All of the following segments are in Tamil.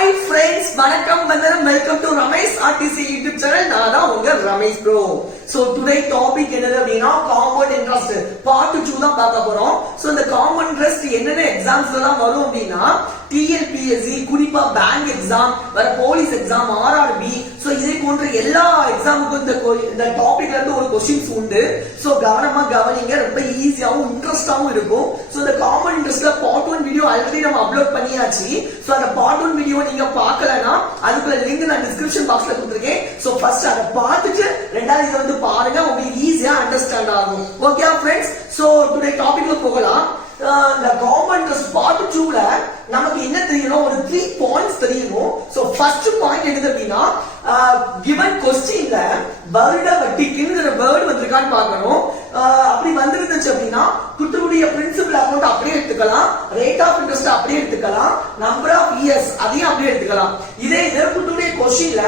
Hi friends, வணக்கம் வந்தனம், welcome to Ramesh RTC YouTube channel. நான் தான் உங்க Ramesh bro. So today topic என்னது அப்படினா compound interest part 2 தான் பார்க்க போறோம். So இந்த compound interest என்னென்ன எக்ஸாம்ஸ்ல எல்லாம் வரும் அப்படினா TNPSC, குறிப்பா பேங்க் எக்ஸாம், வர போலீஸ் எக்ஸாம், RRB, சோ இதே போன்ற எல்லா எக்ஸாமுக்கும் இந்த டாபிக்ல இருந்து ஒரு क्वेश्चंस உண்டு. சோ கவனமா கவனிங்க, ரொம்ப ஈஸியாவும் இன்ட்ரஸ்டாவும் இருக்கும். சோ இந்த காமன் இன்ட்ரஸ்ட்ல பார்ட் 1 வீடியோ ஆல்ரெடி நம்ம அப்லோட் பண்ணியாச்சு. சோ அந்த பார்ட் 1 வீடியோ நீங்க பார்க்கலனா அதுக்குள்ள லிங்க் நான் டிஸ்கிரிப்ஷன் பாக்ஸ்ல கொடுத்திருக்கேன். சோ ஃபர்ஸ்ட் அத பார்த்துட்டு ரெண்டாவது இத வந்து பாருங்க, உங்களுக்கு ஈஸியா அண்டர்ஸ்டாண்ட் ஆகும். ஓகே फ्रेंड्स, சோ டுடே டாபிக்ல போகலாம். இந்த காமன் இன்ட்ரஸ்ட் பார்ட் 2ல நமக்கு என்ன தெரியணும், ஒரு 3 பாயிண்ட்ஸ் தெரியணும். சோ ஃபர்ஸ்ட் பாயிண்ட் என்னது அப்படினா given questionல வருட வட்டிக்குங்கிற வேர்ட் வந்திருக்கான்னு பார்க்கணும். அப்படி வந்திருந்துச்சு அப்படினா குற்றவுடைய பிரின்சிபல் அமௌண்ட் அப்படியே எடுத்துக்கலாம், ரேட் ஆஃப் இன்ட்ரஸ்ட் அப்படியே எடுத்துக்கலாம், நம்பர் ஆஃப் இயர்ஸ் அதையும் அப்படியே எடுத்துக்கலாம். இதே குற்றவுடைய क्वेश्चनல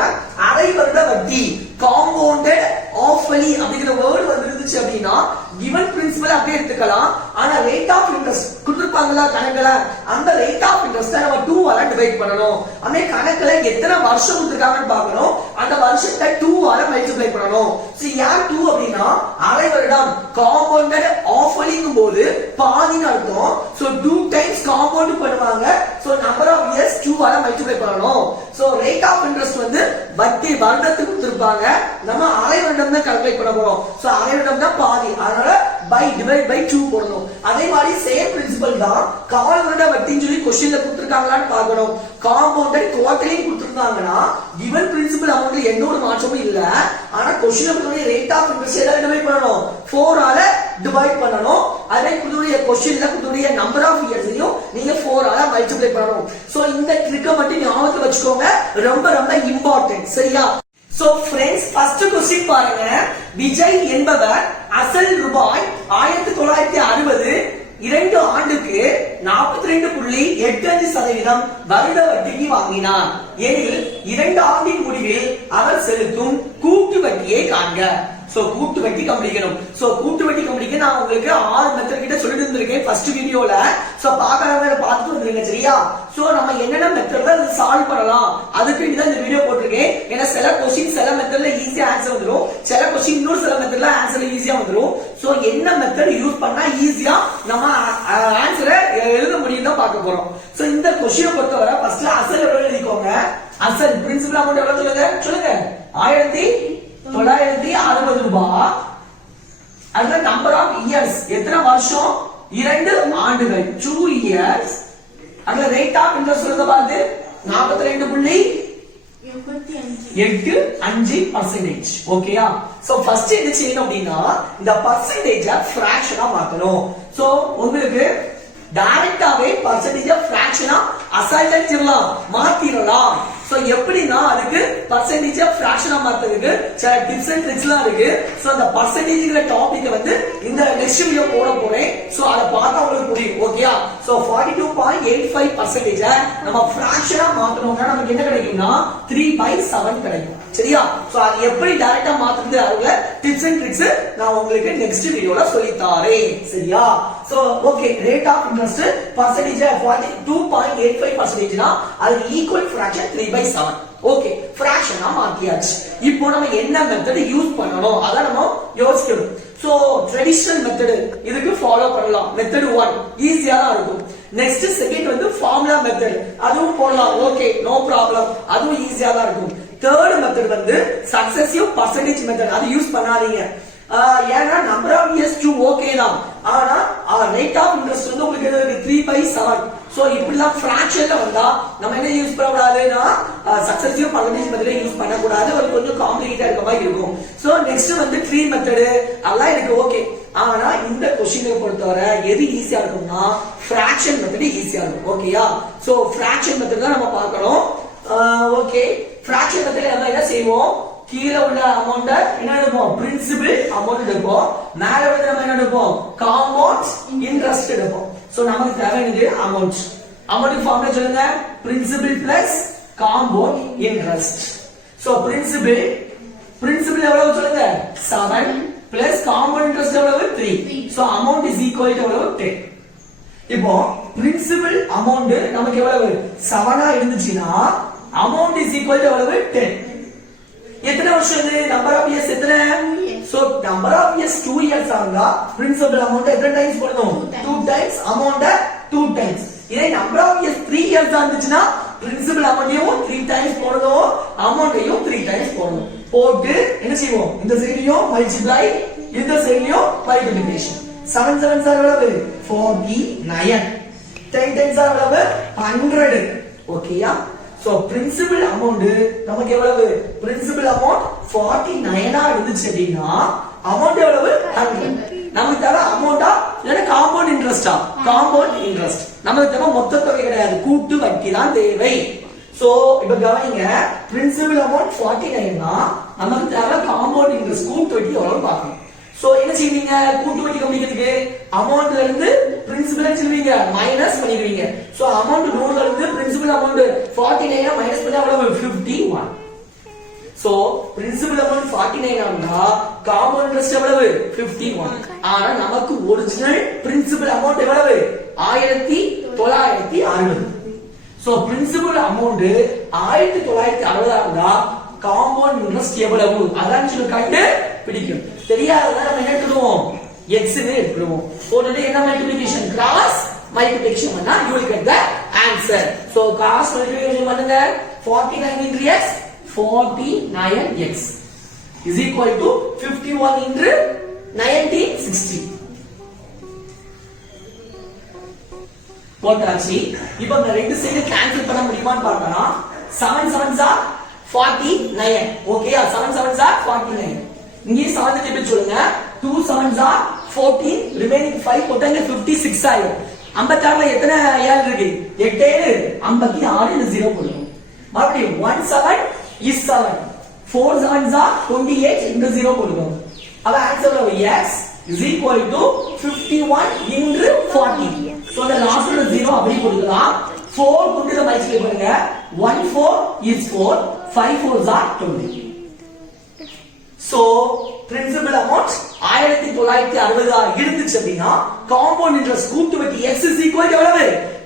அரை வருட வட்டி காம்பவுண்டட் ஆஃப்லி அப்படிங்கிற வேர்ட் வந்திருந்துச்சு அப்படினா given பிரின்சிபல் அப்படியே எடுத்துக்கலாம். ஆனா ரேட் ஆஃப் இன்ட்ரஸ்ட் கொடுத்திருப்பாங்களா கணக்குல, அந்த ரேட் ஆஃப் இன்ட்ரஸ்ட் நம்ம 2 ஆல டிவைட் பண்ணணும். அந்த கணக்குல எத்தனை வருஷம் கொடுத்திருக்காங்கன்னு பார்க்கணும், அந்த வருஷத்தை 2 ஆல மல்டிப்ளை பண்ணணும். சோ யார் 2 அப்படினா அரை வருடம் காம்பவுண்டட் ஆஃப்லிங்கும் போது பாதின்னு அர்த்தம். சோ 2 டைம்ஸ் காம்பவுண்ட் பண்ணுவாங்க. சோ நம்பர் ஆஃப் இயர்ஸ் 2 ஆல மல்டிப்ளை பண்ணணும். சோ ரேட் ஆஃப் இன்ட்ரஸ்ட் வந்து வட்டி வருடத்துக்கு கொடுத்திருப்பாங்க, நம்ம அரை வருடம் தான் கால்குலேட் பண்ண போறோம். சோ அரை வருடம் தான் பாதி, அதனால by divide by 2 போடணும். அதே மாதிரி சேம் பிரின்சிபல் தான் கால் வருட வட்டின்னு சொல்லி क्वेश्चनல கொடுத்திருக்காங்களான்னு பார்க்கணும். காம்பவுண்டட் குவார்ட்டர்லி கொடுத்திருந்தாங்கன்னா given பிரின்சிபல் அமௌண்ட்ல எந்த ஒரு மாற்றமும் இல்ல, ஆனா क्वेश्चनல கொடுத்த ரேட் ஆஃப் இன்ட்ரஸ்ட் எதை டிவைட் பண்ணனும், 4 ஆல டிவைட் பண்ணனும். அதே கொடுத்த क्वेश्चनல கொடுத்த நம்பர் ஆஃப் இயர்ஸையும் நீங்க 4 ஆல மல்டிப்ளை பண்ணனும். சோ இந்த ட்ரிக்க மட்டும் ஞாபகத்துல வச்சுக்கோங்க, ரொம்ப ரொம்ப இம்பார்ட்டன்ட். சரியா? சோ फ्रेंड्स, ஃபர்ஸ்ட் क्वेश्चन பாருங்க. விஜய் என்பவர் அசல் ரூபாய் 1960 2 ஆண்டுக்கு 42.85% வருட வட்டிக்கு வாங்கினார் எனில் 2 ஆண்டின் முடிவில் அவர் செலுத்தும் கூட்டு வட்டியை காண்க. சோ கூட்டு வட்டி கண்டுபிடிக்கணும். சோ கூட்டு வட்டி கண்டுபிடிக்க நான் உங்களுக்கு 6 மெத்தட் கிட்ட சொல்லிட்டு இருந்திருக்கேன் ஃபர்ஸ்ட் வீடியோல. சோ பார்க்கறவங்க பார்த்துட்டு வந்துருங்க. சரியா? சோ நம்ம என்னென்ன மெத்தட்ல இத சால்வ் பண்ணலாம் அதுக்கு தான் இந்த வீடியோ போட்டுருக்கேன். ஏன்னா சில क्वेश्चन சில மெத்தட்ல ஈஸியா ஆன்சர் வந்துரும், சில क्वेश्चन இன்னொரு சில மெத்தட்ல ஆன்சர் ஈஸியா வந்துரும். சோ என்ன மெத்தட் யூஸ் பண்ணா ஈஸியா நம்ம ஆன்சரை எழுத முடியும் தான் பார்க்க போறோம். சோ இந்த क्वेश्चन பொறுத்தவரை ஃபர்ஸ்ட்ல அசல் எவ்வளவு எழுதிக்கோங்க. அசல் பிரின்சிபல் அமௌண்ட் எவ்வளவு சொல்லுங்க 1960 ரூபாய். அதுல நம்பர் ஆஃப் இயர்ஸ் எத்தனை வருஷம், 2 ஆண்டுகள், 2 இயர்ஸ். அதுல ரேட் ஆஃப் இன்ட்ரஸ்ட் சொல்லுங்க பாருங்க 42.85%. ஓகேயா? சோ ஃபர்ஸ்ட் என்ன செய்யணும் அப்படினா இந்த பர்சன்டேஜ ஃபிராக்ஷனா மாத்தணும். சோ உங்களுக்கு டைரக்டாவே பர்சன்டேஜ ஃபிராக்ஷனா அசைன்மென்ட்லாம் மாத்திரலாம். சோ எப்படினா அதுக்கு பர்சன்டேஜ ஃபிராக்ஷனா மாத்துறதுக்கு சில டிப்ஸ் அண்ட் ட்ரிக்ஸ்லாம் இருக்கு. சோ அந்த பர்சன்டேஜ்ங்கற டாபிக்க வந்து இந்த நெக்ஸ்ட் வீடியோ போட போறேன். சோ அத பார்த்தா உங்களுக்கு புரியும். ஓகேயா? சோ 42.85% நம்ம ஃபிராக்ஷனா மாத்தணும்னா நமக்கு என்ன கிடைக்கும்னா 3/7 கிடைக்கும். சரியா? சோ அது எப்படி டைரக்டா மாத்துறது அதுல டிப்ஸ் அண்ட் ட்ரிக்ஸ் நான் உங்களுக்கு நெக்ஸ்ட் வீடியோல சொல்லி தரேன். சரியா? So okay, rate of interest percentage 42.85% னா அது ஈக்குவல் ஃபிராக்ஷன் 3/7. ஓகே, ஃபிராக்ஷனா மாத்தியாச்சு. இப்போ நம்ம என்ன மெத்தட் யூஸ் பண்ணனும் அத நம்ம யோசிக்கணும். சோ ட்ரெடிஷனல் மெத்தட் இதுக்கு ஃபாலோ பண்ணலாம். மெத்தட் 1 ஈஸியா தான் இருக்கும். நெக்ஸ்ட் செகண்ட் வந்து ஃபார்முலா மெத்தட், அதுவும் போடலாம். ஓகே, நோ ப்ராப்ளம், அதுவும் ஈஸியா தான் இருக்கும். தேர்ட் மெத்தட் வந்து சக்சஸிவ் பர்சன்டேஜ் மெத்தட், அது யூஸ் பண்ணாதீங்க. ஏன்னா நம்பர் ஆஃப் இயர்ஸ் 2 ஓகே தான், ஆனா ரேட் ஆஃப் இன்ட்ரஸ்ட் வந்து உங்களுக்கு 3/7. சோ இப்படிலாம் ஃபிராக்ஷன்ல வந்தா நம்ம என்ன யூஸ் பண்ண கூடாதுன்னா சக்சஸிவ் பர்சன்டேஜ் மெத்தட் யூஸ் பண்ண கூடாது, அது கொஞ்சம் காம்ப்ளிகேட்டா இருக்க மாதிரி இருக்கும். சோ நெக்ஸ்ட் வந்து ட்ரீ மெத்தட், அதெல்லாம் எனக்கு ஓகே. ஆனா இந்த क्वेश्चனை பொறுத்தவரை எது ஈஸியா இருக்கும்னா ஃபிராக்ஷன் மெத்தட் ஈஸியா இருக்கும். ஓகேயா? சோ ஃபிராக்ஷன் மெத்தட் தான் நம்ம பார்க்கணும். ஓகே, ஃபிராக்ஷன் மெத்தட்ல நம்ம என்ன செய்வோம், கீழ உள்ள அமௌண்ட் என்ன எடுப்போம், பிரின்சிபல் அமௌண்ட் எடுப்போம், மேல வந்து நம்ம என்ன எடுப்போம், காம்பவுண்ட் இன்ட்ரஸ்ட் எடுப்போம். சோ நமக்கு தேவையானது அமௌண்ட். அமௌண்ட் ஃபார்முலா சொல்லுங்க, principal plus compound interest. So principal எவ்வளவு சொல்லுங்க 7 பிளஸ் காம்பவுண்ட் இன்ட்ரஸ்ட் எவ்வளவு 3. So amount is equal to எவ்வளவு 10. இப்போ பிரின்சிபல் அமௌண்ட் நமக்கு எவ்வளவு 7 இருந்துச்சுன்னா அமௌண்ட் இஸ் ஈக்குவல் டு எவ்வளவு 10. எத்தனை வருஷம் இது நம்பர் ஆஃப் இயர்ஸ் எத்தனை so number of years 2 years ஆனா பிரின்சிபல் அமௌண்ட் எத்தனை டைம்ஸ் போடணும் 2 டைம்ஸ் அமௌண்ட் 2 டைம்ஸ். இதே நம்பர் ஆஃப் இயர்ஸ் 3 இயர்ஸ் இருந்துச்சுன்னா பிரின்சிபல் அமௌண்ட்டையும் 3 டைம்ஸ் போடணும் அமௌண்ட்டையும் 3 டைம்ஸ் போடணும். போட்டு என்ன செய்வோம் இந்த சைடுலயும் மல்டிப்ளை இந்த சைடுலயும் மல்டிப்ளிகேஷன். 7 7 ஆர் எவ்வளவு 49 10 10 ஆர் எவ்வளவு 100. ஓகேயா சோ பிரின்சிபல் அமௌண்ட் நமக்கு எவ்வளவு பிரின்சிபல் அமௌண்ட் 49 ஆ இருந்துச்சு அப்படினா அமௌண்ட் எவ்வளவு 100. நமக்கு தேவை அமௌண்டா இல்ல காம்பவுண்ட் இன்ட்ரஸ்டா காம்பவுண்ட் இன்ட்ரஸ்ட். நமக்கு தேவை மொத்த தொகை கிடையாது கூட்டு வட்டி தான் தேவை. சோ இப்ப கவனிங்க பிரின்சிபல் அமௌண்ட் 49 னா நமக்கு தேவை காம்பவுண்ட் இன்ட்ரஸ்ட் கூட்டு வட்டி எவ்வளவு பார்க்கணும். சோ என்ன செய்வீங்க கூட்டு வட்டி கண்டுபிடிக்கிறதுக்கு அமௌண்ட்ல இருந்து பிரின்சிபல் சொல்வீங்க மைனஸ் பண்ணிடுவீங்க. சோ அமௌண்ட் 100ல இருந்து பிரின்சிபல் அமௌண்ட் 49 மைனஸ் பண்ணா எவ்வளவு 51. சோ பிரின்சிபல் அமௌண்ட் 49 ஆனா காம்பவுண்ட் இன்ட்ரஸ்ட் எவ்வளவு 51. ஆனா நமக்கு ஒரிஜினல் பிரின்சிபல் அமௌண்ட் எவ்வளவு 1960. சோ பிரின்சிபல் அமௌண்ட் 1960 ஆனா காம்பவுண்ட் இன்ட்ரஸ்ட் எவ்வளவு அதான் சொல்லி கண்டு பிடிக்கும். தெரியாததா நம்ம என்ன எடுத்துடுவோம் x ன்னு எடுத்துடுவோம். போடுறது என்ன மல்டிப்ளிகேஷன் கிராஸ் மல்டிப்ளிகேஷன் பண்ணா you will get the answer. so cross multiplication பண்ணுங்க 49 into x 49x is equal to 51 into 1960. போட்டாச்சு. இப்போ இந்த ரெண்டு சைடு கேன்சல் பண்ண முடியுமான்னு பார்க்கலாம். 7 7s are 49. ஓகேயா 7 7s are 49. இங்கே 7 எப்படி சொல்லுங்க 2 7s are 14 remaining 5 போட்டாங்க 56 ஆயிடும். 56ல எத்தனை ஏழு இருக்கு 8 7 56 இந்த 0 போடுங்க. மறுபடியும் 1 7 is 7 4 7s are 28 இந்த 0 போடுங்க. அப்ப answer x is equal to 51 into 40. so the last one 0 அப்படி போடுறலாம். 4 கொண்டு இத மல்டிப்ளை பண்ணுங்க 1 4 is 4 5 4s are 20. so principal amount 1960 இருந்துச்சு அப்படினா காம்பவுண்ட் இன்ட்ரஸ்ட் கூட்டு வட்டி x is equal to எவ்வளவு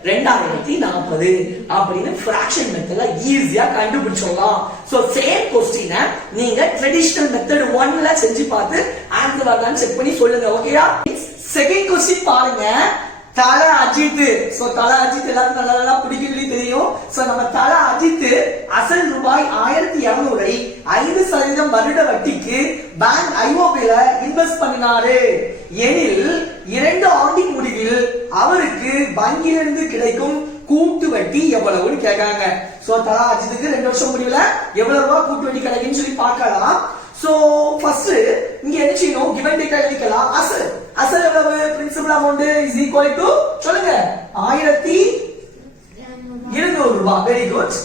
2040 அப்படின்னு ஃபிராக்ஷன் மெத்தட்ல ஈஸியா கண்டுபிடிச்சிடலாம். சோ சேம் क्वेश्चन நீங்க ட்ரெடிஷனல் மெத்தட் 1ல செஞ்சு பார்த்து ஆன்சர் வரதான்னு செக் பண்ணி சொல்லுங்க. ஓகேயா செகண்ட் क्वेश्चन பாருங்க. தல அஜித் சோ தல அஜித் எல்லாரும் நல்லா பிடிக்கும்னு தெரியும். சோ நம்ம தல அஜித் அசல் ரூபாய் 1200 ஐ 5% வருட வட்டிக்கு பேங்க் ஐஓபில இன்வெஸ்ட் பண்ணினாரு எனில் 2 ஆண்டின் முடிவில் அவருக்கு வங்கியிலிருந்து கிடைக்கும் கூட்டு வட்டி எவ்வளவுன்னு கேட்காங்க. சோ தல அஜித்துக்கு 2 வருஷம் முடிவுல எவ்வளவு ரூபாய் கூட்டு வட்டி கிடைக்கும்னு சொல்லி பார்க்கலாம். சோ ஃபர்ஸ்ட் இங்க என்ன செய்யணும் given data எழுதிக்கலாம். அசல் எவ்வளவு principal amount is equal to சொல்லுங்க 1200 ரூபாய். Very good.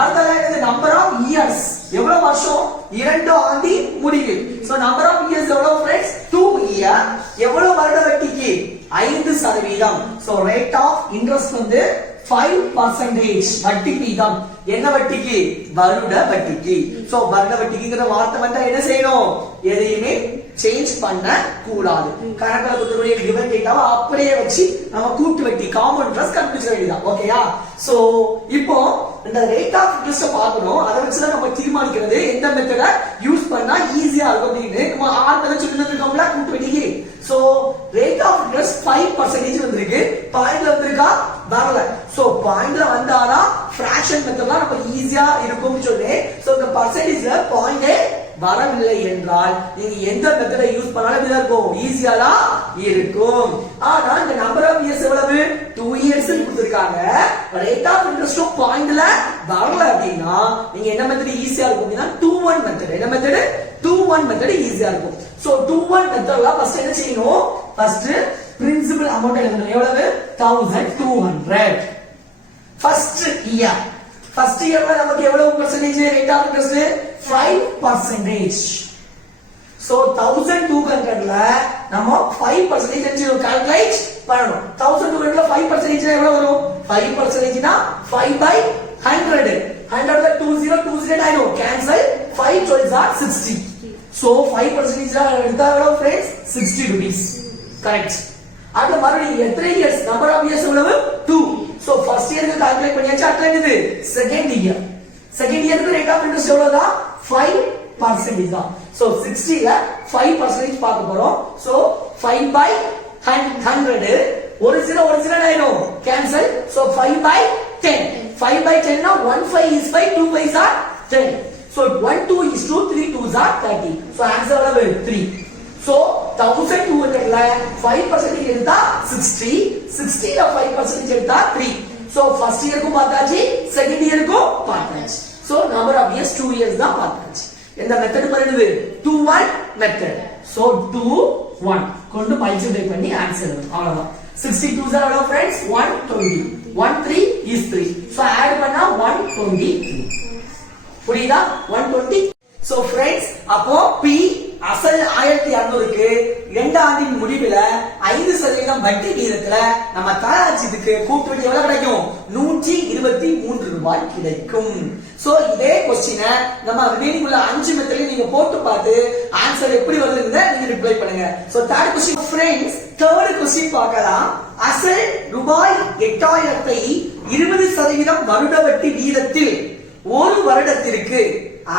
அடுத்தது நம்பர் ஆஃப் இயர்ஸ் எவ்வளவு வருஷம் 2 ஆண்டி முடிவு. சோ நம்பர் ஆஃப் இயர்ஸ் எவ்வளவு फ्रेंड्स 2 இயர். எவ்வளவு வருட வட்டிக்கு 5%. சோ ரேட் ஆஃப் இன்ட்ரஸ்ட் வந்து 5% வட்டி வீதம். என்ன வட்டிக்கு வருட வட்டிக்கு. சோ வருட வட்டிக்குங்கிற வார்த்தை வந்தா என்ன செய்யணும் எதையுமே சேஞ்ச் பண்ண கூடாது. கணக்குல கொடுக்கக்கூடிய given டேட்டாவை அப்படியே வச்சு நம்ம கூட்டு வட்டி காம்பவுண்ட் இன்ட்ரஸ்ட் கண்டுபிடிச்ச வேண்டியதான். ஓகேயா சோ இப்போ இந்த ரேட் ஆஃப் இன்ட்ரஸ்ட் பார்க்கணும். அதை வச்சு நம்ம தீர்மானிக்கிறது எந்த மெத்தட யூஸ் பண்ணா ஈஸியா இருக்கும் அப்படின்னு நம்ம ஆர்டர் சொல்லிட்டு இருக்கோம்ல கூட்டு வட்டிக்கு. சோ ரேட் ஆஃப் இன்ட்ரஸ்ட் 5% வந்திருக்கு. பாயிண்ட்ல வந்திருக்கா வரல. சோ பாயிண்ட்ல வந்தாதான் ஃபிராக்ஷன் மெத்தட்ல நம்ம ஈஸியா இருக்கும்னு சொல்லி சோ இந்த பர்சன்டேஜ்ல பாயிண்டே வரவில்லை என்றால் நீங்க எந்த மெத்தடை யூஸ் பண்ணாலும் இதா இருக்கும் ஈஸியா தான் இருக்கும். ஆனா இந்த நம்பர் ஆஃப் இயர்ஸ் எவ்வளவு 2 இயர்ஸ் கொடுத்திருக்காங்க. ரேட் ஆஃப் இன்ட்ரஸ்ட் பாயிண்ட்ல வரல அப்படினா நீங்க என்ன மெத்தட் ஈஸியா இருக்கும் அப்படினா 2-1 மெத்தட். என்ன மெத்தட் 2-1 மெத்தட் ஈஸியா இருக்கும். சோ 2-1 மெத்தட்ல ஃபர்ஸ்ட் என்ன செய்யணும் ஃபர்ஸ்ட் பிரின்சிபல் அமௌண்ட் எழுதணும். எவ்வளவு 1200 ஃபர்ஸ்ட் இயர். ஃபர்ஸ்ட் இயர்ல நமக்கு எவ்வளவு percentage rate of interest 5%. So 1200ல நம்ம 5% கால்குலேட் பண்ணனும். 1200ல 5% எவ்வளவு வரும் 5% னா 5/100. 100ல 20 ஆயிடும் கேன்சல் 5 12s are 60. சோ 5% எடுத்தா எவ்வளவு फ्रेंड्स 60 rupees. கரெக்ட். அடுத்து மறுபடியும் எத்தனை இயர்ஸ் நம்பர் ஆஃப் இயர்ஸ் இயருக்கு கால்குலேட் பண்ணியாச்சு. அடுத்து என்னது செகண்ட் இயர். செகண்ட் இயருக்கு ரேட் ஆஃப் இன்ட்ரெஸ்ட் எவ்வளவுதான் 5% தான். சோ 60 ல 5% பார்க்க போறோம். சோ 5 by 100 ஒரு zero ஆயிடும் கேன்சல். So 5 by 10. 5 by 10 னா 1 5 is 5, 2 5s are 10. So 1 2 is 2, 3 2s are 30. So answer எவ்வளவு 3. So 1200 ல 5% எடுத்தா 60, 60 ல 5% எடுத்தா 3. So first இயருக்கும் பார்த்தாச்சு, செகண்ட் இயருக்கும் பார்த்தாச்சு. So number of years 2 years தான் பார்த்தாச்சு. இந்த மெத்தட் பண்ணுது 2 1 மெத்தட். So 2 1 கொண்டு மல்டிப்ளை பண்ணி ஆன்சர் வரும். அவ்வளவுதான். 62 is our friends 120. 1 3 is 3. So add பண்ணா 123. புரியுதா 120. So friends அப்போ P அசல் 1200க்கு 2 ஆண்டின் முடிவுல 5% வட்டி வீதத்துல நம்ம தயாரிச்சதுக்கு கூட்டு வட்டி எவ்வளவு கிடைக்கும் 123 ரூபாய் கிடைக்கும். சோ இதே क्वेश्चन நம்ம ரிமைனிங் உள்ள 5 மெத்தட்ல நீங்க போட்டு பார்த்து ஆன்சர் எப்படி வருதுன்னு நீங்க ரிப்ளை பண்ணுங்க. So third question friends third question பார்க்கலாம். அசல் ரூபாய் 8000 ஐ 20% வருட வட்டி வீதத்தில் ஒரு வருடத்திற்கு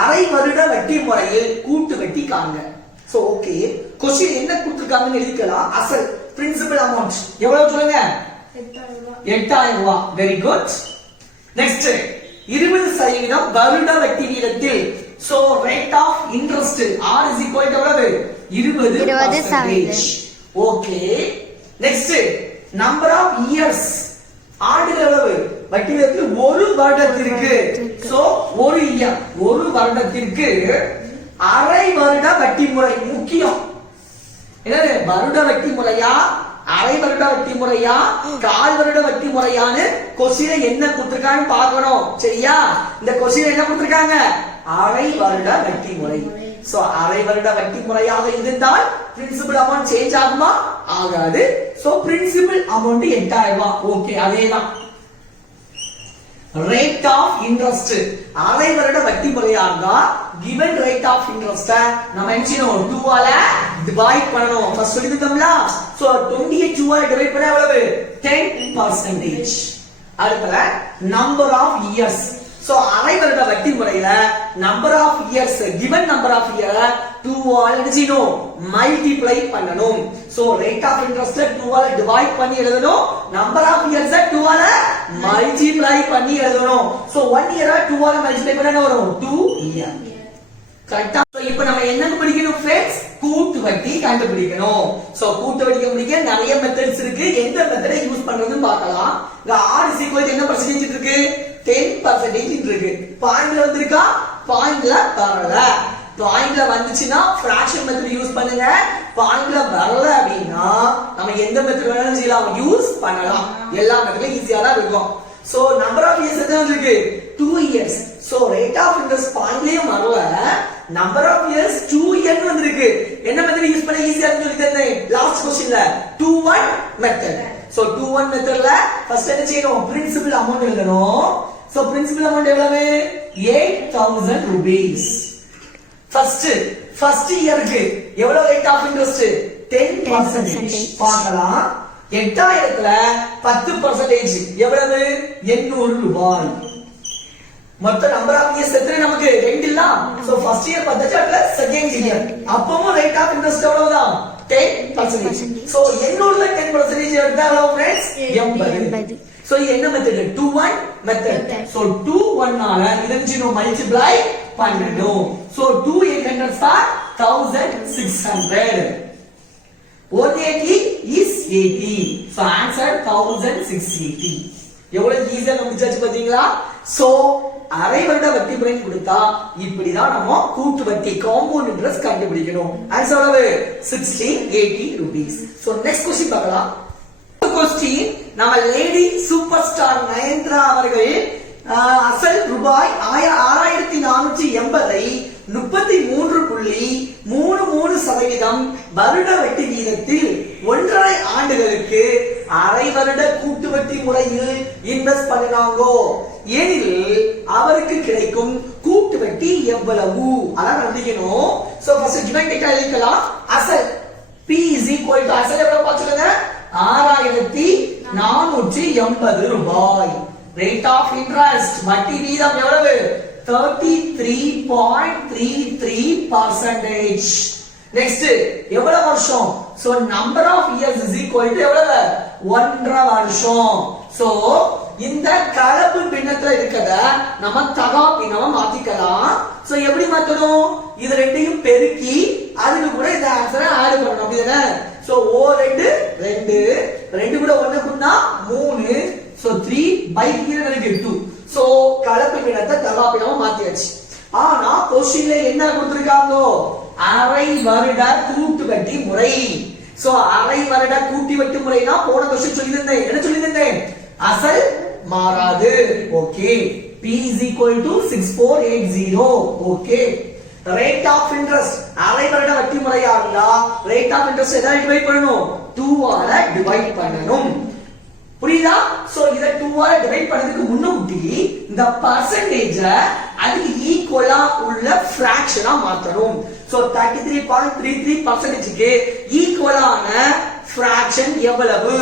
அரை வருட வட்டி முறையில் கூட்டு வட்டி காண்க. சோ ஓகே क्वेश्चन என்ன கொடுத்திருக்காங்கன்னு எழுதிக்கலாம். அசல் பிரின்சிபல் அமௌண்ட் எவ்வளவு சொல்லுங்க 8000 ரூபாய். Very good. நெக்ஸ்ட் 20% வருட வட்டி வீதத்தில். So rate of interest R is equal to எவ்வளவு 20%. Okay. Next number of years ஆண்டுகள் எவ்வளவு வட்டி வீதத்தில் ஒரு வருடத்திற்கு. சோ ஒரு இயர் ஒரு வருடத்திற்கு அரை வருட வட்டி முறை முக்கியம். என்னது வருட வட்டி முறையா அரை வருட வட்டி முறையா கால் வருட வட்டி முறையான்னு கொஸ்டினை என்ன கொடுத்திருக்காங்க பார்க்கணும். சரியா இந்த கொஸ்டின் என்ன கொடுத்திருக்காங்க அரை வருட வட்டி முறை. சோ அரை வருட வட்டி முறையாக இருந்தால் பிரின்சிபல் அமௌண்ட் சேஞ்ச் ஆகுமா ஆகாது. சோ பிரின்சிபல் அமௌண்ட் 8000 ரூபாய். ஓகே அதேதான். ரேட் ஆஃப் இன்ட்ரெஸ்ட் அரை வருட வட்டி முறையா இருந்தா given rate of interest நம்ம என்ன செய்யணும் 2 ஆல டிவைட் பண்ணனும். ஃபர்ஸ்ட் சொல்லிருந்தோம்ல. சோ 20 ஐ 2 ஆல டிவைட் பண்ணா எவ்வளவு 10%. அடுத்து நம்பர் ஆஃப் இயர்ஸ். சோ அரை வருட வட்டி முறையில number of years given number of year 2 ஆல என்ன செய்யணும் மல்டிப்ளை பண்ணனும். சோ ரேட் ஆஃப் இன்ட்ரெஸ்ட் 2 ஆல டிவைட் பண்ணி எழுதணும். நம்பர் ஆஃப் இயர்ஸ் 2 ஆல மல்டிப்ளை பண்ணி எழுதணும். சோ 1 இயர் 2 ஆல மல்டிப்ளை பண்ணா என்ன வரும் 2 இயர். கரெக்ட்டா. சோ இப்போ நம்ம என்ன படிக்கணும் फ्रेंड्स கூட்டு வட்டி கண்டுபிடிக்கணும். சோ கூட்டு வட்டி கண்டுபிடிக்க நிறைய மெத்தட்ஸ் இருக்கு. எந்த மெத்தடை யூஸ் பண்றதுன்னு பார்க்கலாம். இங்க R is equal to என்ன percentage இருக்கு 10% இருக்கு. பாயிண்ட்ல வந்திருக்கா பாயிண்ட்ல வரல. பாயிண்ட்ல வந்துச்சுன்னா ஃபிராக்ஷன் மெத்தட் யூஸ் பண்ணுங்க. பாயிண்ட்ல வரல அப்படினா நம்ம எந்த மெத்தட் வேணாலும் செய்யலாம் யூஸ் பண்ணலாம். எல்லா மெத்தடும் ஈஸியா தான் இருக்கும். சோ நம்பர் ஆஃப் இயர்ஸ் எத்தனை இருக்கு 2 years. So rate of interest பாயிண்ட்லயும் வரல. நம்பர் ஆஃப் இயர்ஸ் 2 இயர்ஸ் வந்திருக்கு. என்ன மெத்தட் யூஸ் பண்ண ஈஸியா இருக்குன்னு சொல்லி தந்தேன் லாஸ்ட் क्वेश्चनல 2 1 மெத்தட். சோ 2 1 மெத்தட்ல ஃபர்ஸ்ட் என்ன செய்யணும் பிரின்சிபல் அமௌண்ட் எழுதணும். சோ பிரின்சிபல் அமௌண்ட் எவ்வளவு 8000 ரூபீஸ். ஃபர்ஸ்ட் இயருக்கு எவ்வளவு ரேட் ஆஃப் இன்ட்ரெஸ்ட் 10% பார்க்கலாம். 8000ல 10% எவ்வளவு 800 ரூபாய். மொத்த நம்பர் ஆஃப் இயர்ஸ் எத்தனை நமக்கு 2 இல்ல. சோ ஃபர்ஸ்ட் இயர் பார்த்தாச்சு. அடுத்து செகண்ட் இயர் அப்பவும் ரேட் ஆஃப் இன்ட்ரெஸ்ட் எவ்வளவுதான் 10%. சோ 800ல 10% எடுத்தா எவ்வளவு फ्रेंड्स 80. சோ இது என்ன மெத்தட் 2 1 மெத்தட். சோ 2 1 ஆல இத மல்டிப்ளை பண்ணனும். So 2 800 are 1600. 180 is 80. So answer 1680. எவ்வளவு ஈஸியா கண்டுபிடிச்சாச்சு பாத்தீங்களா. சோ அரை வருட வட்டி முறை கொடுத்தா இப்படிதான் நம்ம கூட்டு வட்டி காம்பவுண்ட் இன்ட்ரெஸ்ட் கண்டுபிடிக்கணும். ஆன்சர் எவ்வளவு 1680 rupees. சோ நெக்ஸ்ட் क्वेश्चन பார்க்கலாம். क्वेश्चन நம்ம லேடி சூப்பர் ஸ்டார் நயன்தாரா அவர்கள் அசல் ரூபாய் 6480 ஐ 33.33% வருட வட்டி வீதத்தில் 1.5 ஆண்டுகளுக்கு அரை வருட கூட்டு வட்டி முறையில் இன்வெஸ்ட் பண்ணினாங்க. ஏனில் அவருக்கு கிடைக்கும் கூட்டு வட்டி எவ்வளவு அதான் கண்டுபிடிக்கணும். சோ ஃபர்ஸ்ட் given data எழுதிக்கலாம். அசல் P is equal to அசல் எவ்வளவு பாத்துக்கங்க 6480 ரூபாய். rate of interest வட்டி வீதம் எவ்வளவு 33.33%. நெக்ஸ்ட் எவ்வளவு வருஷம்? So number of years is equal to எவ்வளவு? 1.5 வருஷம். சோ இந்த கலப்பு பின்னத்துல இருக்கத நம்ம தகா பின்னமா மாத்திக்கலாம். சோ எப்படி மாத்தணும்? இது ரெண்டையும் பெருக்கி அதுக்கு கூட இந்த ஆன்சரை ஆட் பண்ணணும். அப்படிதானே? சோ ஓ 2 2 கூட 1 கூட்டினா 3. சோ 3 பை கீழ இருக்கு 2. சோ கலப்பு பின்னத்தை தகா பின்னமா மாத்தியாச்சு. ஆனா क्वेश्चनல என்ன கொடுத்திருக்காங்க? அரை வருட கூட்டு வட்டி முறை. சோ அரை வருட கூட்டி வட்டி முறைனா போன क्वेश्चन சொல்லியிருந்தேன். என்ன சொல்லியிருந்தேன்? அசல் மாறாது. Okay. P is equal to 6480. Okay. rate of interest அரை வருட வட்டி முறையா இருந்தா rate of interest எதை டிவைட் பண்ணனும்? 2 ஆல டிவைட் பண்ணனும். புரியுதா? சோ இத 2 ஆல டிவைட் பண்ணதுக்கு முன்னாடி இந்த பர்சன்டேஜ் அதுக்கு ஈக்குவலா உள்ள ஃபிராக்ஷனா மாத்தணும். சோ 33.33%க்கு ஈக்குவலான ஃபிராக்ஷன் எவ்வளவு?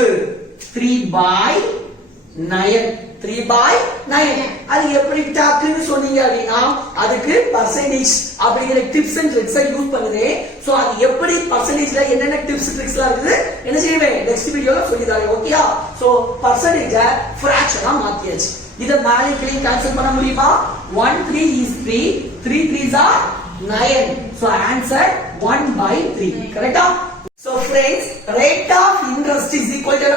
3/9. 3/9. அது எப்படி டாக்குன்னு சொன்னீங்க அப்படின்னா அதுக்கு பர்சன்டேஜ் அப்படிங்கிற டிப்ஸ் அண்ட் ட்ரிக்ஸை யூஸ் பண்ணுது. சோ அது எப்படி பர்சன்டேஜ்ல என்னென்ன டிப்ஸ் ட்ரிக்ஸ்லாம் இருக்குது என்ன செய்வேன் நெக்ஸ்ட் வீடியோல சொல்லி தரேன். ஓகேயா? சோ பர்சன்டேஜ ஃபிராக்ஷனா மாத்தியாச்சு. இத மேலே கீழே கேன்சல் பண்ண முடியுமா? 1 3 is 3 3 3s are 9. So answer 1/3. கரெக்ட்டா? So friends, rate of interest is equal to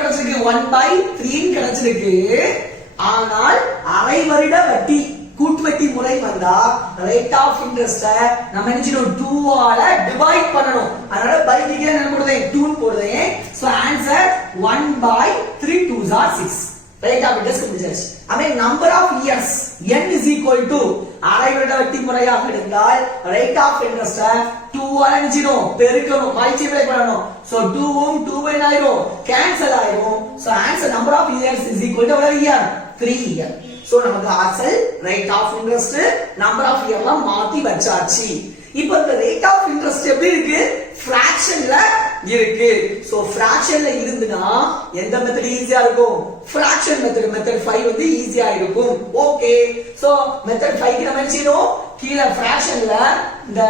1/3 கிடைச்சிருக்கு. ஆனால் அரை வருட வட்டி கூட்டு வட்டி முறை வந்தா rate of interest நம்ம என்ன செய்யணும்? 2 ஆல டிவைட் பண்ணனும். அதனால பை கீழ என்ன போடுறேன்? 2 போடுறேன். So answer 1/3 2s are 6. rate of interest முடிஞ்சாச்சு. I number of years n is equal to அரை வருட வட்டி முறையாக இருந்தால் rate of interest 2 ஆல நிச்சயம் பெருக்கணும், மல்டிப்ளை பண்ணணும். சோ 2 உம் 2 என்ன ஆயிரும்? கேன்சல் ஆயிரும். So answer number of years is equal to எவ்வளவு இயர்? 3 இயர். சோ நமக்கு அசல் rate of interest number of இயர்லாம் மாத்தி வச்சாச்சு. இப்போ இந்த rate of interest எப்படி இருக்கு? ஃபிராக்ஷன்ல இருக்கு. சோ ஃபிராக்ஷன்ல இருந்துனா எந்த மெத்தட் ஈஸியா இருக்கும்? Fraction method. மெத்தட் 5 வந்து ஈஸியா இருக்கும். ஓகே. சோ மெத்தட் 5 க்கு நம்ம என்ன செய்யணும்? கீழ ஃபிராக்ஷன்ல இந்த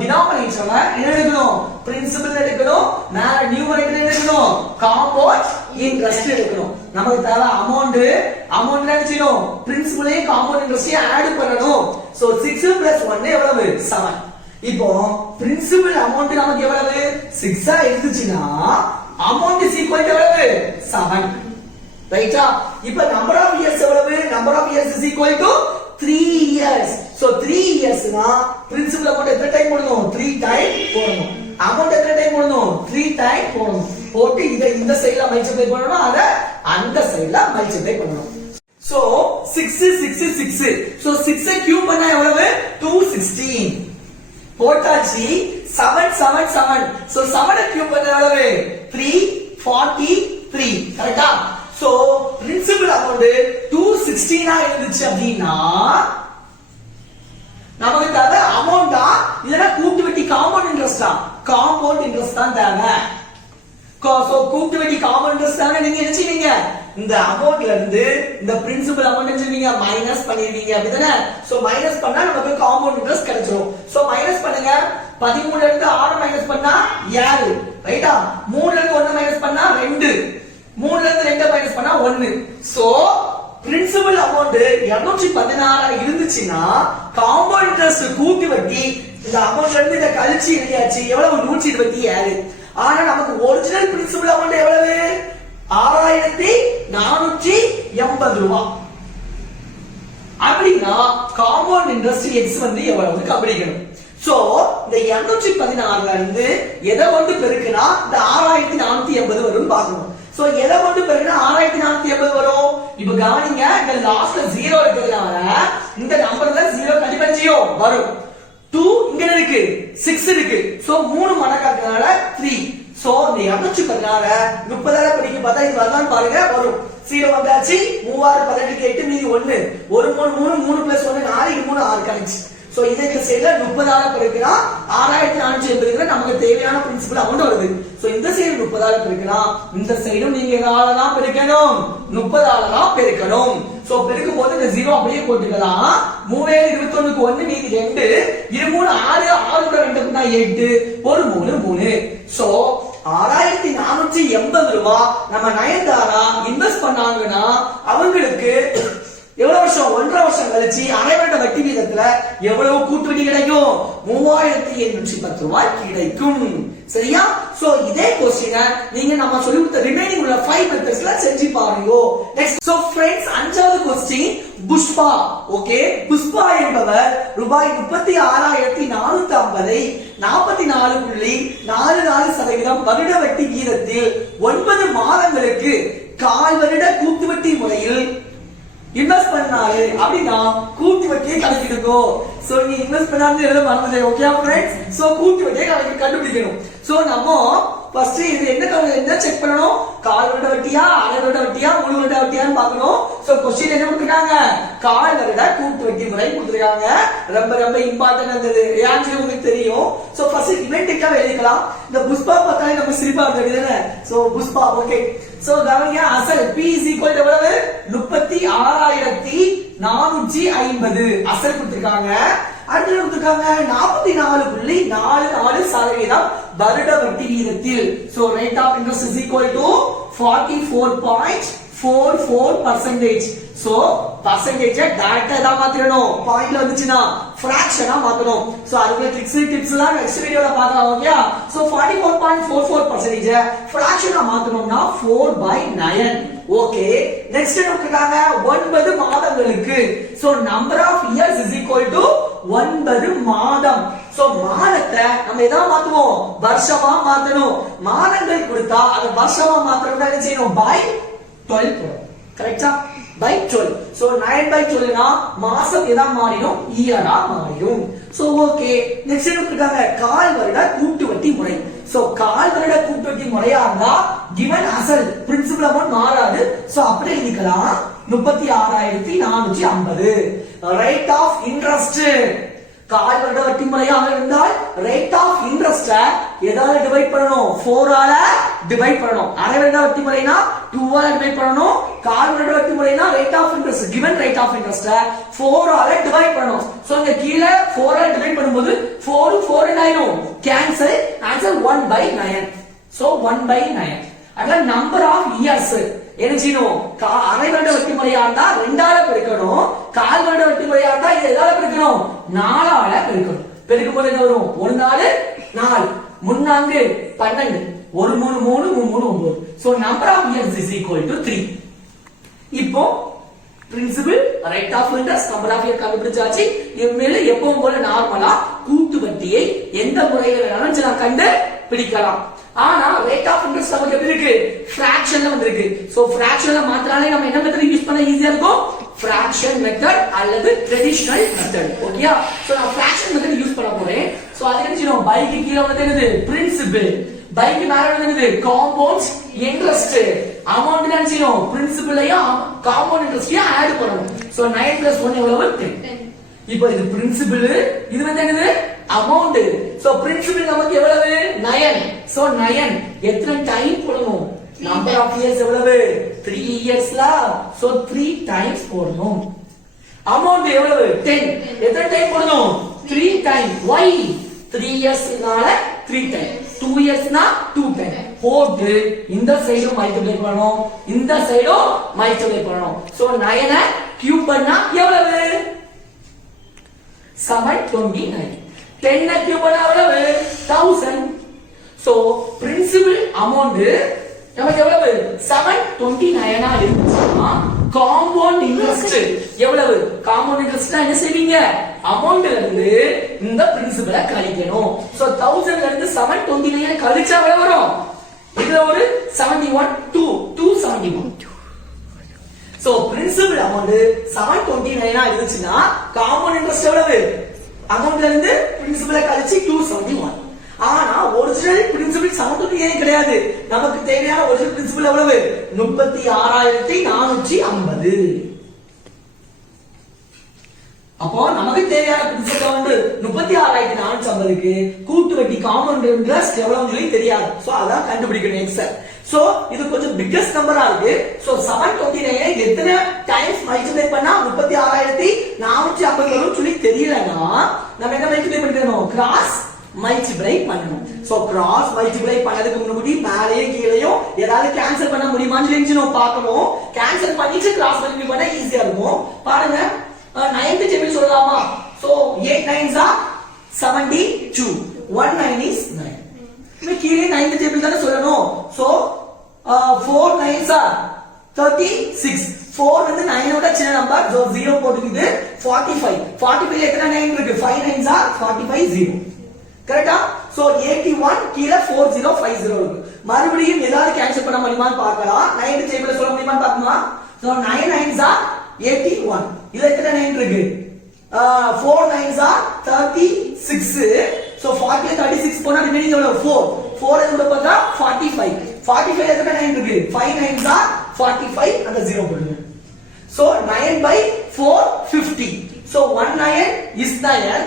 டினாமினேட்டர்ல என்ன எடுக்கணும்? பிரின்சிபல் எடுக்கணும். மேல நியூமரேட்டர் எடுக்கணும். காம்பவுண்ட் இன்ட்ரஸ்ட் எடுக்கணும். நமக்கு தேவை அமௌண்ட். அமௌண்ட்ல என்ன செய்யணும்? பிரின்சிபலையும் காம்பவுண்ட் இன்ட்ரஸ்டையும் ஆட் பண்ணணும். சோ 6 + 1 எவ்வளவு? 7. இப்போ பிரின்சிபல் அமௌண்ட் நமக்கு எவ்வளவு? 6 ஆ இருந்துச்சுனா அமௌண்ட் இஸ் ஈக்குவல் டு எவ்வளவு? 7. ரைட்டா? இப்போ நம்பர் ஆஃப் இயர்ஸ் எவ்வளவு? Number of years is equal to 3 years. So 3 இயர்ஸ்னா பிரின்சிபல் அமௌண்ட் எத்தனை டைம் போடணும்? 3 டைம் போடணும். அமௌண்ட் எத்தனை டைம் போடணும்? 3 டைம் போடணும். போட்டு இத இந்த சைடுல மல்டிப்ளை பண்ணனும், அத அந்த சைடுல மல்டிப்ளை பண்ணனும். சோ 6 6 6. சோ 6 ஐ கியூப் பண்ணா எவ்வளவு? 216. போட்டாச்சு. 7 7 7. சோ 7 கியூப் பண்ணா எவ்வளவு? 343. கரெக்ட்டா? சோ பிரின்சிபல் அமௌண்ட் 216 ஆ இருந்துச்சு அப்படினா நமக்கு தேவை அமௌண்டா இல்லனா கூட்டு வட்டி காம்பவுண்ட் இன்ட்ரஸ்டா? காம்பவுண்ட் இன்ட்ரஸ்ட் தான் தேவை. சோ கூட்டு வட்டி காம்பவுண்ட் இன்ட்ரஸ்ட் தான நீங்க என்ன செய்வீங்க? இந்த அமௌண்ட்ல இருந்து இந்த பிரின்சிபல் அமௌண்ட் என்ன செய்வீங்க? மைனஸ் பண்ணிடுவீங்க. அப்படிதானே? சோ மைனஸ் பண்ணா நமக்கு காம்பவுண்ட் இன்ட்ரஸ்ட் கிடைச்சிரும். சோ மைனஸ் பண்ணுங்க. 13 ல இருந்து 6 மைனஸ் பண்ணா 7. ரைட்டா? 3 ல இருந்து 1 மைனஸ் பண்ணா 2. 3 ல இருந்து 2 மைனஸ் பண்ணா 1. சோ பிரின்சிபல் அமௌண்ட் 216 இருந்துச்சுனா காம்பவுண்ட் இன்ட்ரஸ்ட் கூட்டு வட்டி இந்த அமௌண்ட்ல இருந்து இத கழிச்சு எழுதியாச்சு. எவ்வளவு? 127. ஆனா நமக்கு ஒரிஜினல் பிரின்சிபல் அமௌண்ட் எவ்வளவு? 6480 ரூபாய். அப்படினா காம்பவுண்ட் இன்ட்ரஸ்ட் x வந்து எவ்வளவு கண்டுபிடிக்கணும். சோ இந்த 216ல இருந்து எதை வந்து பெருக்கினா இந்த 6480 வரும்னு பார்க்கணும். சோ எதை வந்து பெருக்கினா 6480 வரும்? இப்போ கவனிங்க, இந்த லாஸ்ட்ல 0 இருக்கிறதுனால இந்த நம்பர்ல 0 கண்டிப்பா வரும். 2 இங்க இருக்கு, 6 இருக்கு. சோ 3 மடங்காக்குறதுனால 3. சோ இந்த 216 30ஆல பெருக்கி பார்த்தா இது வரலாம்னு பாருங்க, வரும். 0 வந்தாச்சு. 3 6 18 8 மீதி 1. 1 3 3 3 + 1 4 3 6 கரெக்ட். சோ இந்த சைடுல 30ஆல பெருக்கினா 6480 நமக்கு தேவையான பிரின்சிபல் அமௌண்ட் வருது. சோ இந்த சைடு 30ஆல பெருக்கினா இந்த சைடும் நீங்க எதால தான் பெருக்கணும்? 30ஆல தான் பெருக்கணும். சோ பெருக்கும் போது இந்த 0 அப்படியே போட்டுக்கலாம். 3 21க்கு 1 மீதி 2 23 6 6 கூட 2 தான் 8 ஒரு 3 3. சோ 6480 ரூபாய் நம்ம நயன்தாரா இன்வெஸ்ட் பண்ணாங்கன்னா அவங்களுக்கு எவ்வளவு வருஷம் 1.5 வருஷம் கழிச்சு அரைவட்ட வட்டி வீதத்துல எவ்வளவு கூட்டு வட்டி கிடைக்கும் 3810 ரூபாய் கிடைக்கும். சரியா? சோ இதே क्वेश्चन நீங்க நம்ம சொல்லி கொடுத்த ரிமைனிங் உள்ள 5 மெத்தட்ஸ்ல செஞ்சு பாருங்க. நெக்ஸ்ட் சோ फ्रेंड्स அஞ்சாவது क्वेश्चन புஷ்பா. ஓகே, புஷ்பா என்பவர் ரூபாய் 36450 44.44% வருட வட்டி வீதத்தில் 9 மாதங்களுக்கு கால் வருட கூட்டு வட்டி முறையில் இன்வெஸ்ட் பண்ணாரு அப்படினா கூட்டு வட்டியை கணக்கிடுங்க. சோ நீ இன்வெஸ்ட் பண்ணாம எழுத மறந்துட்டே. ஓகே फ्रेंड्स, சோ கூட்டு வட்டியை கண்டுபிடிக்கணும். சோ நம்ம ஃபர்ஸ்ட் இது என்ன செக் பண்ணனும், கால் வருட வட்டியா அரை வருட வட்டியா முழு வருட வட்டியான்னு பார்க்கணும். சோ क्वेश्चन என்ன கொடுத்திருக்காங்க, கால் வருட கூட்டு வட்டி முறை கொடுத்திருக்காங்க. ரொம்ப ரொம்ப இம்பார்ட்டன்ட் அந்த ஆன்சர் உங்களுக்கு தெரியும். சோ ஃபர்ஸ்ட் இவென்டிக்கா எழுதிக்கலாம். இந்த புஷ்பா பார்த்தாலே நம்ம சிரிப்பா வருதுதானே. So Pushpa okay. சோ கவனிங்க, அசல் P எவ்வளவு 36450 அசல் கொடுத்திருக்காங்க. அடுத்து கொடுத்திருக்காங்க 44.44% வருட வட்டி வீதத்தில். So rate of interest is equal to 44.44%. So percentage டைரக்டா தான் மாத்திரணும். பாயிண்ட்ல வந்துச்சுனா ஃபிராக்ஷனா மாத்தணும். சோ அதுக்கு ட்ரிக்ஸ் டிப்ஸ் எல்லாம் நெக்ஸ்ட் வீடியோல பார்க்கலாம். ஓகே, சோ 44.44% ஃபிராக்ஷனா மாத்தணும்னா 4/9. ஓகே, நெக்ஸ்ட் என்ன கொடுத்தாங்க, 9 மாதங்களுக்கு. So number of years is equal to 9 மாதம். சோ மாதத்தை நம்ம எதா மாத்துவோம், வருஷமா மாத்தணும். மாதங்கள் கொடுத்தா அது வருஷமா மாத்தணும்னா என்ன செய்யணும், by 12. கரெக்ட்டா? by 12. சோ 9/12 னா மாசம் எதா மாறிடும், இயரா மாறிடும். சோ ஓகே, நெக்ஸ்ட் என்ன கொடுத்தாங்க, கால் வருட கூட்டு வட்டி முறை. சோ கால் வருட கூட்டு வட்டி முறையா இருந்தா given அசல் பிரின்சிபல் அமௌண்ட் மாறாது. சோ அப்படியே எழுதிக்கலாம் 36450. ரேட் ஆஃப் இன்ட்ரெஸ்ட் கால் வருட வட்டி முறையாக இருந்தால் ரேட் ஆஃப் இன்ட்ரெஸ்ட் எதால டிவைட் பண்ணணும், 4 ஆல டிவைட் பண்ணணும். அரை வருட வட்டி முறைனா 2 ஆல டிவைட் பண்ணணும். கால் வருட வட்டி முறைனா rate of interest given rate of interest 4 ஆல டிவைட் பண்ணணும். சோ இங்க கீழ 4 ஆல டிவைட் பண்ணும்போது 4 4 ஆயிடும், கேன்சல். ஆன்சர் 1/9. சோ 1/9. அத நம்பர் ஆஃப் இயர்ஸ் என்ன செய்யணும், அரை வருட வட்டி முறையா இருந்தா 2 ஆல பெருக்கணும். கால் வருட வட்டி முறையா இருந்தா இது எதால பெருக்கணும், 4 ஆல பெருக்கணும். பெருக்கும் போது என்ன வரும், 1 4 4 3 4 12 1 3 3 3 9. So number of years is equal to 3. இப்போ principal, rate of interest, number of year கண்டுபிடிச்சாச்சு. இனிமேல் எப்பவும் போல நார்மலா கூட்டு வட்டியை எந்த முறையில வேணாலும் நான் கண்டு பிடிக்கலாம். ஆனா ரேட் ஆஃப் இன்ட்ரெஸ்ட் நமக்கு எப்படி இருக்கு, ஃபிராக்ஷன்ல வந்திருக்கு. சோ ஃபிராக்ஷன்ல மாத்தினாலே நம்ம என்ன மெத்தட் யூஸ் பண்ண ஈஸியா இருக்கும், ஃபிராக்ஷன் மெத்தட் அல்லது ட்ரெடிஷனல் மெத்தட். ஓகேயா? சோ நான் ஃபிராக்ஷன் மெத்தட் யூஸ் பண்ண போறேன். சோ அதுக்கு என்ன செய்யணும், பைக்கு கீழ வந்து என்னது பிரின்சிபல், பைக்கு மேல வந்து என்னது காம்பவுண்ட் இன்ட்ரெஸ்ட். அமௌண்ட் என்ன செய்யணும், பிரின்சிபலையும் காம்பவுண்ட் இன்ட்ரெஸ்டையும் ஆட் பண்ணணும். சோ 9 + 1 எவ்வளவு, 10. இப்போ இது பிரின்சிபல், இது வந்து என்னது அமௌண்ட். சோ பிரின்சிபல் நமக்கு எவ்வளவு, 9. சோ 9 எத்தனை டைம் போடணும், நம்பர் ஆஃப் இயர்ஸ் எவ்வளவு, 3 இயர்ஸ்ல. சோ 3 டைம்ஸ் போடணும். அமௌண்ட் எவ்வளவு, 10. எத்தனை டைம் போடணும், 3 டைம். why 3 இயர்ஸ்னால 3 டைம், 2 இயர்ஸ்னா 2 டைம் போட்டு இந்த சைடும் மல்டிப்ளை பண்ணனும், இந்த சைடும் மல்டிப்ளை பண்ணனும். சோ 9 கியூப் பண்ணா எவ்வளவு, 729. 10 கியூப் பண்ணா எவ்வளவு, 1000. சோ பிரின்சிபல் அமௌண்ட் நமக்கு எவ்வளவு, 729 இருந்துச்சுன்னா காம்பவுண்ட் இன்ட்ரெஸ்ட் எவ்வளவு, காம்பவுண்ட் இன்ட்ரெஸ்ட் என்ன செய்வீங்க, அமௌண்ட்ல இருந்து இந்த பிரின்சிபலை கழிக்கணும். சோ 1000ல இருந்து 729 கழிச்சா எவ்வளவு வரும், இதுல ஒரு 71 271. சோ பிரின்சிபல் அமௌண்ட் 729 இருந்துச்சுன்னா காம்பவுண்ட் இன்ட்ரெஸ்ட் எவ்வளவு, அமௌண்ட்ல இருந்து பிரின்சிபலை கழிச்சு 271. ஆனா ஒரிஜினல் பிரின்சிபல் 729 கிடையாது. நமக்கு தேவையான ஒரிஜினல் பிரின்சிபல் எவ்வளவு, 36450. அப்போ நமக்கு தேவையான பிரின்சிபல் வந்து 36450க்கு கூட்டு வட்டி காம்பவுண்ட் இன்ட்ரெஸ்ட் எவ்வளவுன்னு சொல்லி தெரியாது. சோ அதான் கண்டுபிடிக்கணும் எக்ஸாக்ட். சோ இது கொஞ்சம் பிக்கஸ்ட் நம்பரா இருக்கு. சோ 729 எத்தனை டைம்ஸ் மல்டிப்ளை பண்ணா 36450 வரும் சொல்லி தெரியலனா நம்ம என்ன மல்டிப்ளை பண்ணிக்கணும் கிராஸ் மல்டிப்ளை பண்ணணும் சோ கிராஸ் மல்டிப்ளை பண்ணதுக்கு முன்னாடி மேலயே கீழேயும் ஏதாவது கேன்சல் பண்ண முடியுமான்னு சொல்லி நம்ம பார்க்கணும் கேன்சல் பண்ணிட்டு கிராஸ் மல்டிப்ளை பண்ணா ஈஸியா இருக்கும் பாருங்க 9th டேபிள் சொல்லலாமா சோ 8 9s are 72 1 9 is 9 இங்க கீழே 9th டேபிள் தான சொல்லணும் சோ 4 9s are 36 4 வந்து 9 ஓட சின்ன நம்பர் சோ 0 போட்டுக்குது 45 45 எத்தனை 9 இருக்கு 5 9s are 45 0 கரெக்ட்டா சோ 81 கீழ 4050 இருக்கு மறுபடியும் ஏதாவது கேன்சல் பண்ண முடியுமான்னு பார்க்கலாம் 9th டேபிள்ல சொல்ல முடியுமான்னு பார்க்கலாம் சோ 9 9s are 81 இதுல எத்தனை 9 இருக்கு 4 9s are 36 so 40 36 போனா ரிமைனிங் எவ்வளவு 4 4 எதுல பார்த்தா 45 45 எத்தனை 9 இருக்கு 5 9s are 45 அந்த 0 போடுங்க so 9 by 4 50 so 1 9 is 9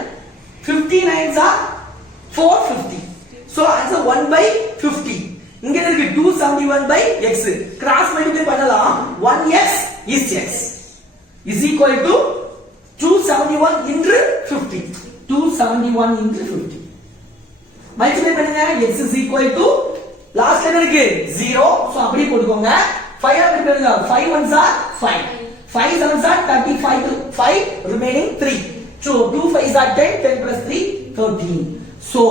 50 9s are 450 so answer 1 by 50 இங்க இருக்கு 271 by x கிராஸ் மல்டிப்ளை பண்ணலாம் 1x is x is equal to 271 into 50 271 into 50 multiply பண்ணுங்க x is equal to last என்ன இருக்கு 0 சோ அப்படியே போட்டுக்கோங்க 5 மல்டிப்ளை பண்ணுங்க 5 ones are 5 5 sevens are 35 5 remaining 3 so 2 5s are 10 10 plus 3 13 so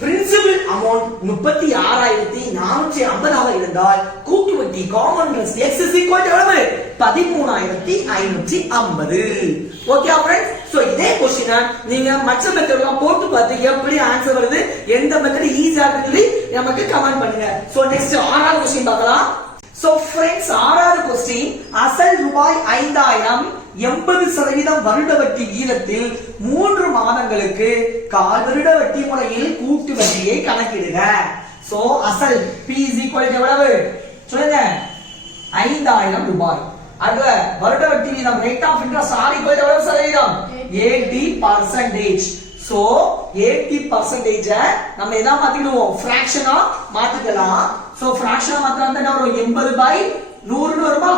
principal amount 36450 ஆக இருந்தால் கூட்டு வட்டி common interest x is equal to எவ்வளவு 13550 ஓகே फ्रेंड्स சோ இதே क्वेश्चन நீங்க மற்ற மெத்தட்லாம் போட்டு பார்த்து எப்படி ஆன்சர் வருது எந்த மெத்தட் ஈஸியா இருக்குன்னு நமக்கு கமெண்ட் பண்ணுங்க சோ நெக்ஸ்ட் ஆறாவது क्वेश्चन பார்க்கலாம் சோ फ्रेंड्स ஆறாவது क्वेश्चन அசல் ரூபாய் 5000 80% வருட வட்டி வீதத்தில் 3 மாதங்களுக்கு கால் வருட வட்டி முறையில் கூட்டு வட்டியை கணக்கிடுக சோ அசல் p எவ்வளவு சொல்லுங்க 5000 ரூபாய் அதுல வருட வட்டி வீதம் ரேட் ஆஃப் இன்ட்ரஸ்ட் r எவ்வளவு சதவீதம் 80% சோ 80% நம்ம எதா மாத்திடுவோம் ஃபிராக்ஷனா மாத்திக்கலாம் சோ ஃபிராக்ஷனா மாத்தினா என்ன வரும் 80/100 ன்னு வருமா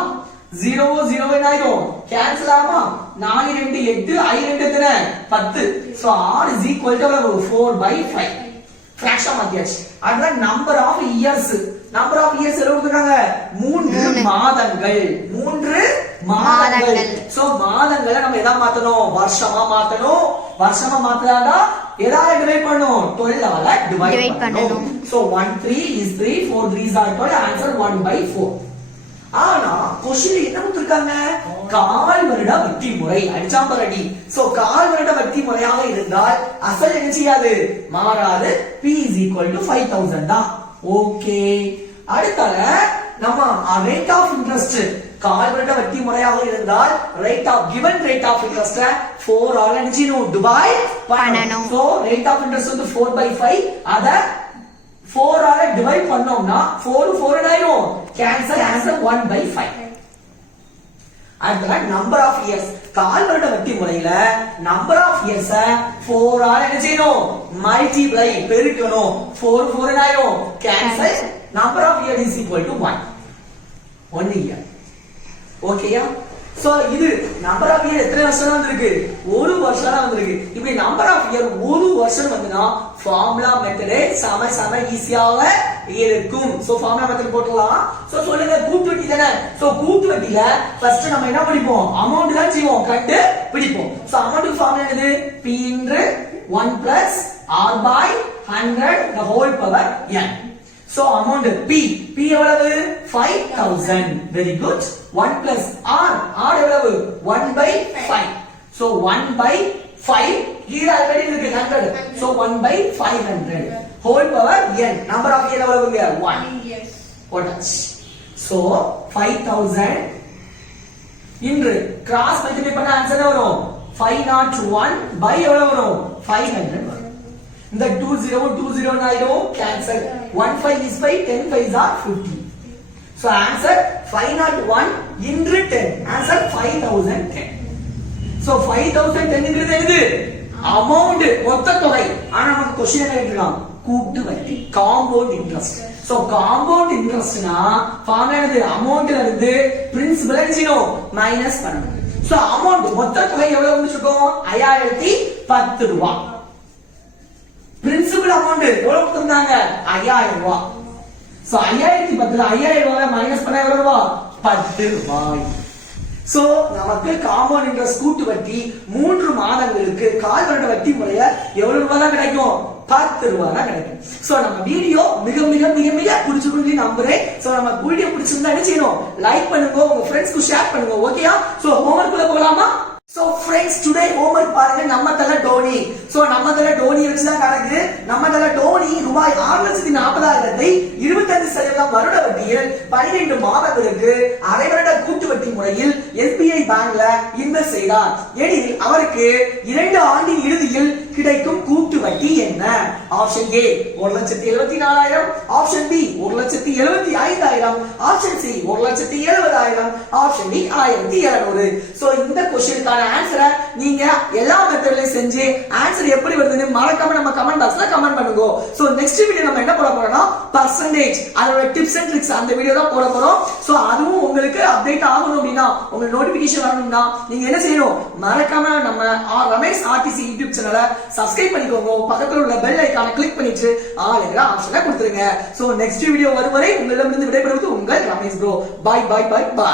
0 0 என்ன ஆயிடும் கேன்சல் ஆகுமா 4 2 8 I 2 எத்தனை 10 so r is equal to 4/5 fraction மாத்தியாச்சு அடுத்து நம்பர் ஆஃப் இயர்ஸ் எவ்வளவு கொடுத்திருக்காங்க 3 மாதங்கள் 3 மாதங்கள் சோ மாதங்களை நம்ம எதா மாத்தணும் வருஷமா மாத்தலாம்னா எதால டிவைட் பண்ணனும் 12 ஆல டிவைட் பண்ணனும் so 1 3 is 3 4 3s are 12 answer 1/4 ஆனா क्वेश्चन என்ன கொடுத்திருக்காங்க கால் வருட வட்டி முறை அடிச்சாம்பரடி சோ கால் வருட வட்டி முறையாக இருந்தால் அசல் என்ன செய்யாது மாறாது p is equal to 5000 தான் ஓகே அடுத்தால நம்ம ரேட் ஆஃப் இன்ட்ரஸ்ட் கால் வருட வட்டி முறையாக இருந்தால் rate of given rate of interest 4 ஆல என்ன டிவைட் பண்ணனும் சோ ரேட் ஆஃப் இன்ட்ரஸ்ட் வந்து 4/5 அத 4 ஆல டிவைட் பண்ணோம்னா 4 4 ஆயிடும் கேன்சல் ஆன்சர் 1/5 அடுத்து நம்பர் ஆஃப் இயர்ஸ் கால் வருட வட்டி முறையில நம்பர் ஆஃப் இயர்ஸ் 4 ஆல என்ன செய்யணும் மல்டிப்ளை பெருக்கணும் 4 4 ஆயிடும் cancel number of year is equal to 1 year ஓகேயா சோ இது நம்பர் ஆஃப் இயர் எத்தனை வருஷம் வந்திருக்கு ஒரு வருஷம் தான் வந்திருக்கு இப்படி நம்பர் ஆஃப் இயர் ஒரு வருஷம் வந்துனா ஃபார்முலா மெத்தட் சம ஈஸியாக இருக்கும் சோ ஃபார்முலா மெத்தட் போடலாம் சோ சொல்லுங்க கூட்டு வட்டி தானே சோ கூட்டு வட்டில ஃபர்ஸ்ட் நம்ம என்ன படிப்போம் அமௌண்ட் தான் செய்வோம் கண்டு பிடிப்போம் சோ அமௌண்ட் ஃபார்முலா என்னது p * 1 + r by 100 the whole power n so amount p எவ்வளவு 5000 very good 1 plus r எவ்வளவு 1/5 so 1/5 here already இருக்கு 100 so 1/500 whole power n number of n எவ்வளவுங்க 1 yes போட்டாச்சு so 5000 இன்று கிராஸ் மல்டிப்ளை பண்ண ஆன்சர் வரும் 501 by எவ்வளவு வரும் 500 வரும் இந்த 20 ஆயிடும் cancel 15 is 5 10 5s are 50 so answer 501 into 10 answer 5010 so 5010 ங்கிறது என்னது அமௌண்ட் மொத்த தொகை ஆனா நமக்கு क्वेश्चन என்ன கேட்டிருக்கான் கூட்டு வட்டி காம்பவுண்ட் இன்ட்ரஸ்ட் சோ காம்பவுண்ட் இன்ட்ரெஸ்ட்னா ஃபார்முலா என்னது அமௌண்ட்ல இருந்து பிரின்சிபல் என்ன மைனஸ் பண்ணணும் சோ அமௌண்ட் மொத்த தொகை எவ்வளவு வந்துருக்கும் 5010 ரூபாய் பிரின்சிபல் அமௌண்ட் எவ்வளவு கொடுத்திருந்தாங்க 5000 ரூபாய் சோ 5010 5000 ரூபாய் மைனஸ் பண்ணா எவ்வளவு ரூபாய் 10 ரூபாய் சோ நமக்கு காம்பவுண்ட் இன்ட்ரெஸ்ட் கூட்டு வட்டி 3 மாதங்களுக்கு கால் வருட வட்டி முறைய எவ்வளவு ரூபாய் தான் கிடைக்கும் 10 ரூபாய் தான் கிடைக்கும் சோ நம்ம வீடியோ மிக மிக மிக மிக பிடிச்சிருக்குன்னு நம்புறேன் சோ நம்ம வீடியோ பிடிச்சிருந்தா என்ன செய்யணும் லைக் பண்ணுங்க உங்க ஃப்ரெண்ட்ஸ்க்கு ஷேர் பண்ணுங்க ஓகேயா சோ ஹோம்வொர்க் குள்ள போகலாமா So friends today homework பாருங்க நம்ம தல டோனி சோ நம்ம தல டோனி வச்சு தான் கணக்கு நம்ம தல டோனி ரூபாய் 6,40,000 25% வருட வட்டியில் 12 மாதங்களுக்கு அரை வருட கூட்டு வட்டி முறையில் SBI பேங்க்ல இன்வெஸ்ட் செய்தார் எனில் அவருக்கு 2 ஆண்டின் இறுதியில் கிடைக்கும் கூட்டு வட்டி என்ன option A 1,74,000 option B 1,75,000 option C 1,70,000 option D 1,200 so இந்த क्वेश्चनக்கான ஆன்சரை நீங்க எல்லா மெத்தட்லயும் செஞ்சு ஆன்சர் எப்படி வருதுன்னு மறக்காம நம்ம கமெண்ட் பாக்ஸ்ல கமெண்ட் பண்ணுங்க சோ நெக்ஸ்ட் வீடியோ நம்ம என்ன போட போறோம்னா பெர்சன்டேஜ் அதோட டிப்ஸ் அண்ட் ட்ரிக்ஸ் அந்த வீடியோ தான் போட போறோம் சோ அதுவும் உங்களுக்கு அப்டேட் ஆகணும் அப்படினா உங்களுக்கு நோட்டிபிகேஷன் வரணும்னா நீங்க என்ன செய்யணும் மறக்காம நம்ம ரமேஷ் ஆர்டிசி யூடியூப் சேனலை சப்ஸ்கிரைப் பண்ணிக்கோங்க பக்கத்துல உள்ள பெல் ஐகானை கிளிக் பண்ணிட்டு ஆல்ங்கிற ஆப்ஷனை கொடுத்துருங்க சோ நெக்ஸ்ட் வீடியோ வரும் வரை உங்களிடமிருந்து விடைபெறுவது உங்கள் Ramesh bro bye bye bye by